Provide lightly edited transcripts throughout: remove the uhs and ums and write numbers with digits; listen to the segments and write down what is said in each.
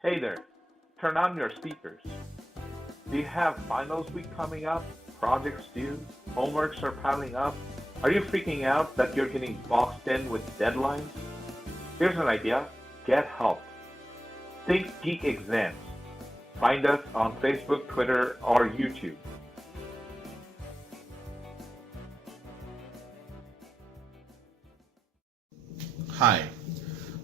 Hey there, turn on your speakers. Do you have finals week coming up? Projects due? Homeworks are piling up? Are you freaking out that you're getting boxed in with deadlines? Here's an idea. Get help. Think Geek Exams. Find us on Facebook, Twitter, or YouTube. Hi.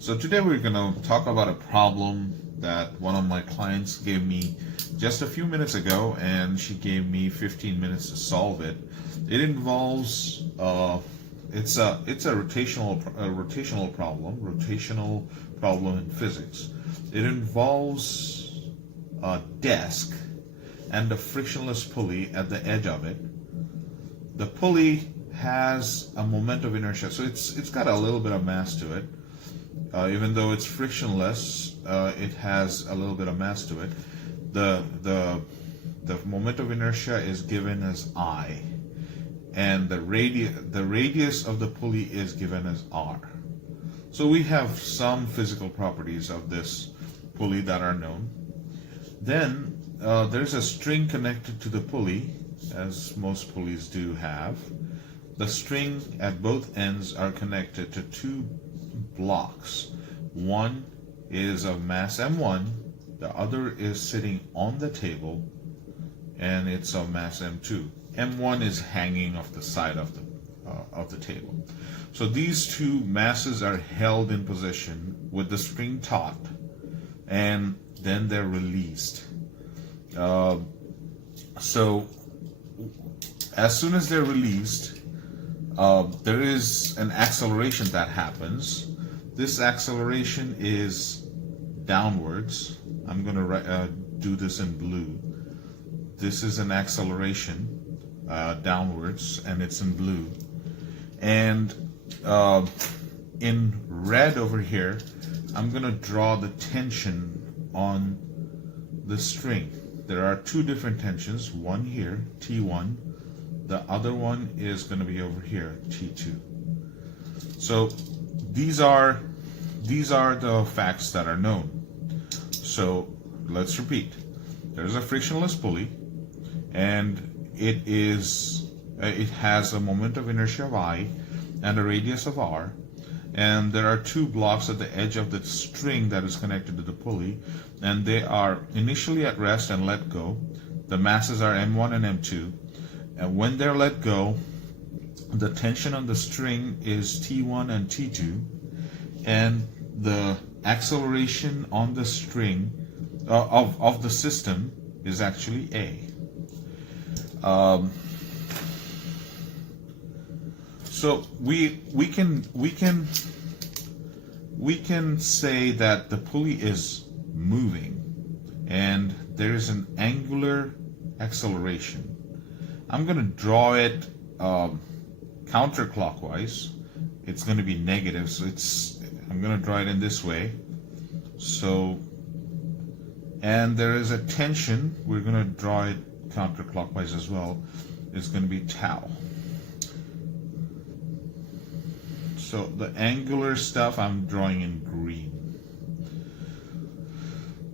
So today we're going to talk about a problem that one of my clients gave me just a few minutes ago, and she gave me 15 minutes to solve it. It involves it's a rotational problem in physics. It involves a desk and a frictionless pulley at the edge of it. The pulley has a moment of inertia, so it's got a little bit of mass to it. Even though it's frictionless, it has a little bit of mass to it. The moment of inertia is given as I, and the radius of the pulley is given as R. So we have some physical properties of this pulley that are known. Then there's a string connected to the pulley, as most pulleys do have. The string at both ends are connected to two blocks. One is of mass m1, the other is sitting on the table, and it's of mass m2. M1 is hanging off the side of the table. So these two masses are held in position with the string taut, and then they're released. So as soon as they're released, there is an acceleration that happens. This acceleration is downwards. I'm going to do this in blue. This is an acceleration downwards, and it's in blue. And in red over here, I'm going to draw the tension on the string. There are two different tensions, one here, T1. The other one is going to be over here, T2. So these are the facts that are known. So let's repeat. There's a frictionless pulley, and it has a moment of inertia of I and a radius of R, and there are two blocks at the edge of the string that is connected to the pulley, and they are initially at rest and let go. The masses are M1 and M2. And when they're let go, the tension on the string is T1 and T2, and the acceleration on the string of the system is actually A. So we can say that the pulley is moving, and there is an angular acceleration. I'm going to draw it counterclockwise. It's going to be negative, so I'm going to draw it in this way. So, and there is a tension. We're going to draw it counterclockwise as well. It's going to be tau. So the angular stuff I'm drawing in green.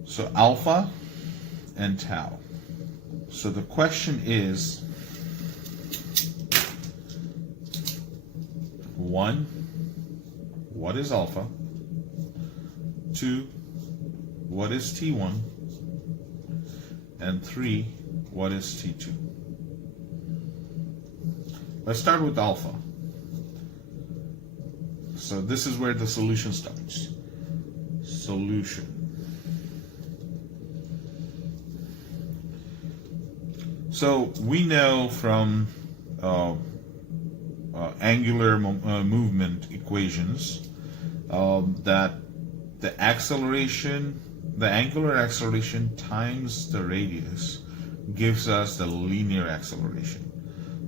So alpha and tau. So the question is, 1, what is alpha? 2, what is T1? And 3, what is T2? Let's start with alpha. So this is where the solution starts. Solution. So we know from angular movement equations that the angular acceleration times the radius gives us the linear acceleration.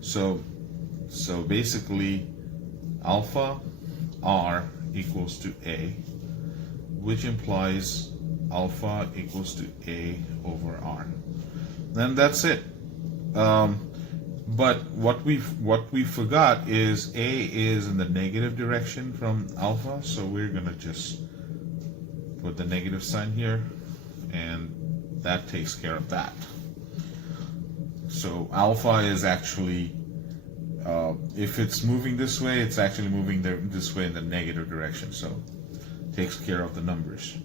So basically, alpha r equals to a, which implies alpha equals to a over r. Then that's it. But what we forgot is a is in the negative direction from alpha, so we're gonna just put the negative sign here. and that takes care of that. So alpha is actually, if it's moving this way, it's actually moving this way in the negative direction, so it takes care of the numbers.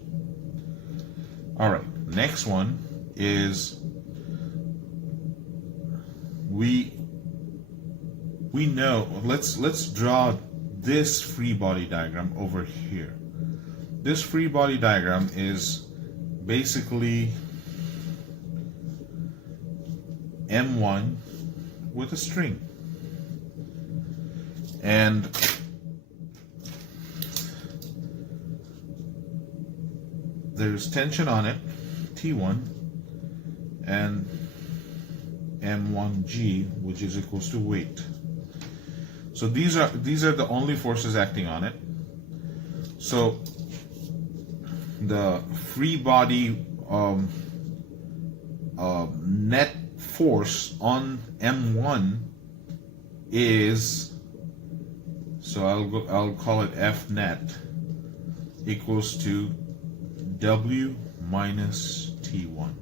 All right, next one is we know, let's draw this free body diagram over here. This free body diagram is basically M1 with a string, and there's tension on it, T1, and M1G, which is equals to weight. So these are the only forces acting on it. So the free body net force on M1 is, so I'll call it F net, equals to W minus T1.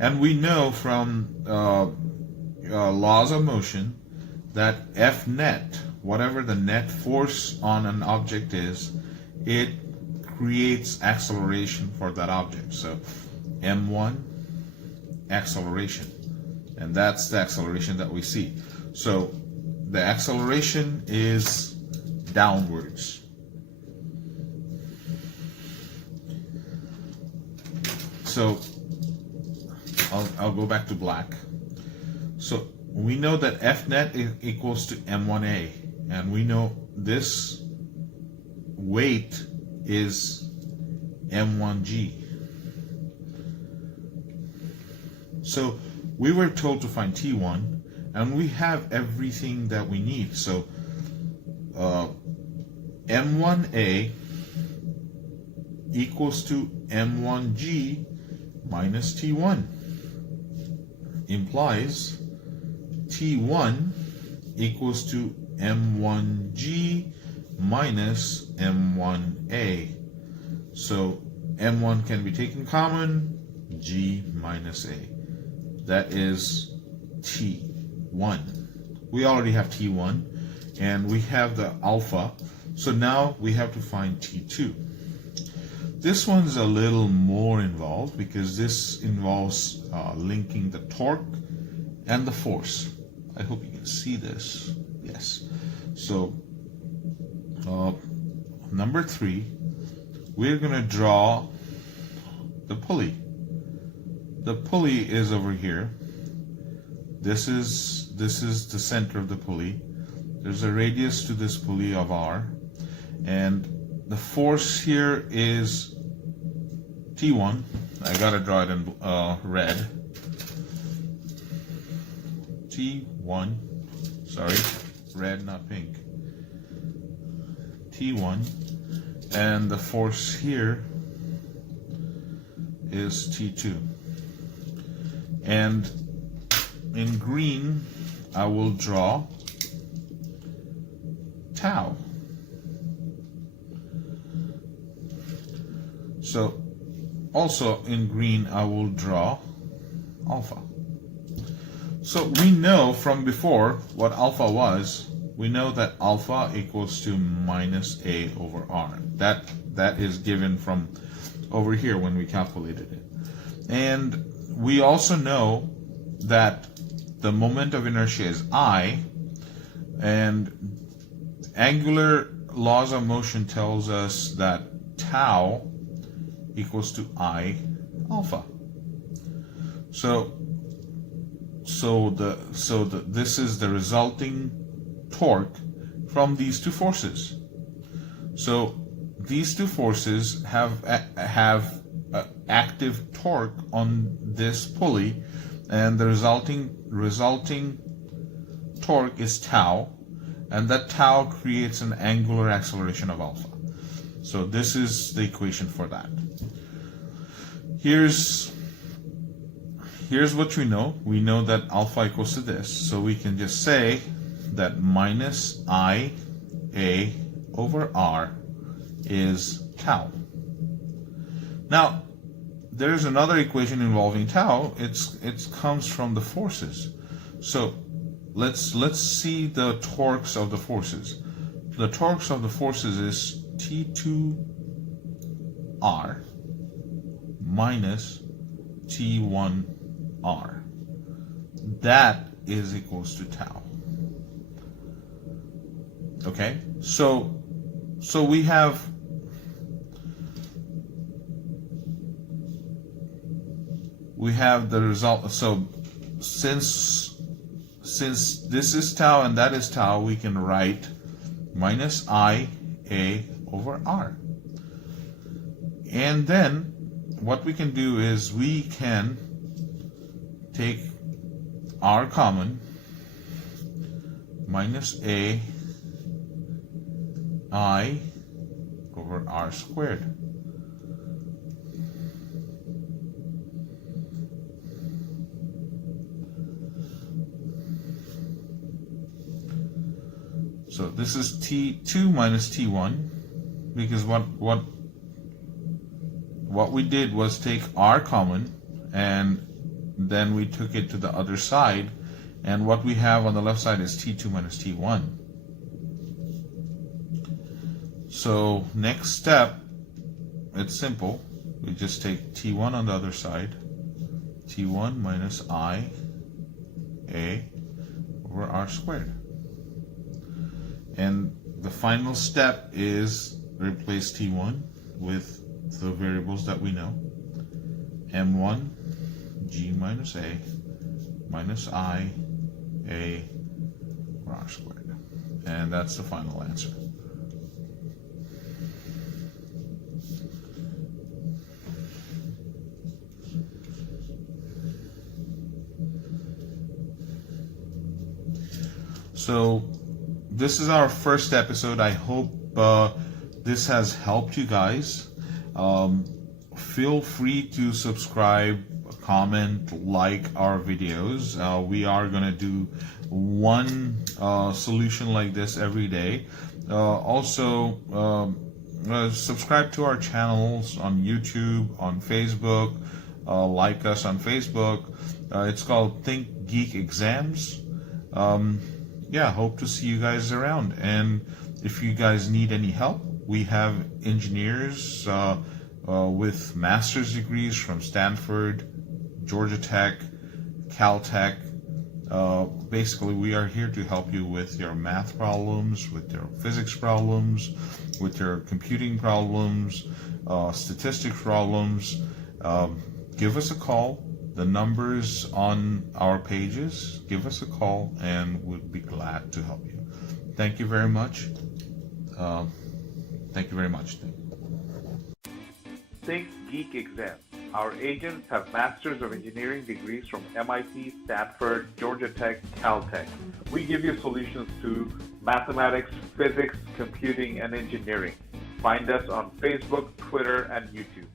And we know from laws of motion that F net, whatever the net force on an object is, it creates acceleration for that object. So M1, acceleration, and that's the acceleration that we see. So the acceleration is downwards. So I'll go back to black. So we know that F net is equals to M1A, and we know this weight is M1G. So we were told to find T1, and we have everything that we need. So M1A equals to M1G minus T1 implies T1 equals to M1G minus M1A. So M1 can be taken common, G minus A. That is T1. We already have T1, and we have the alpha, so now we have to find T2. This one's a little more involved because this involves linking the torque and the force. I hope you can see this. Yes. So number 3, we're going to draw the pulley. The pulley is over here. This is the center of the pulley. There's a radius to this pulley of R, and the force here is T1. I gotta draw it in red. T1. Sorry, red, not pink. T1, and the force here is T2. And in green, I will draw tau. So also in green, I will draw alpha. So we know from before what alpha was. We know that alpha equals to minus A over R. That is given from over here when we calculated it. And we also know that the moment of inertia is I, and angular laws of motion tells us that tau equals to I alpha. This is the resulting torque from these two forces. So these two forces have active torque on this pulley, and the resulting torque is tau, and that tau creates an angular acceleration of alpha. So this is the equation for that. Here's what we know. We know that alpha equals to this, so we can just say that minus I A over R is tau. Now, there's another equation involving tau. It comes from the forces. So let's see the torques of the forces. The torques of the forces is T2R minus T1R. That is equals to tau. Okay, so we have the result. So since this is tau and that is tau, we can write minus I A over R. And then what we can do is we can take R common, minus A I over R squared. So this is T2 minus T1, because what we did was take R common and then we took it to the other side, and what we have on the left side is T2 minus T1. So next step, it's simple. We just take T1 on the other side, T1 minus I A over R squared. And the final step is replace T1 with the variables that we know. M1 G minus A minus I A over R squared. And that's the final answer. So this is our first episode. I hope this has helped you guys. Feel free to subscribe, comment, like our videos. We are going to do one solution like this every day. Also, subscribe to our channels on YouTube, on Facebook. Like us on Facebook. It's called Think Geek Exams. Yeah, hope to see you guys around. And if you guys need any help, we have engineers with master's degrees from Stanford, Georgia Tech, Caltech. Basically, we are here to help you with your math problems, with your physics problems, with your computing problems, statistics problems. Give us a call. The numbers on our pages. Give us a call and we'll be glad to help you. Thank you very much. Thank you very much. Think Geek Exam. Our agents have Masters of Engineering degrees from MIT, Stanford, Georgia Tech, Caltech. We give you solutions to mathematics, physics, computing, and engineering. Find us on Facebook, Twitter, and YouTube.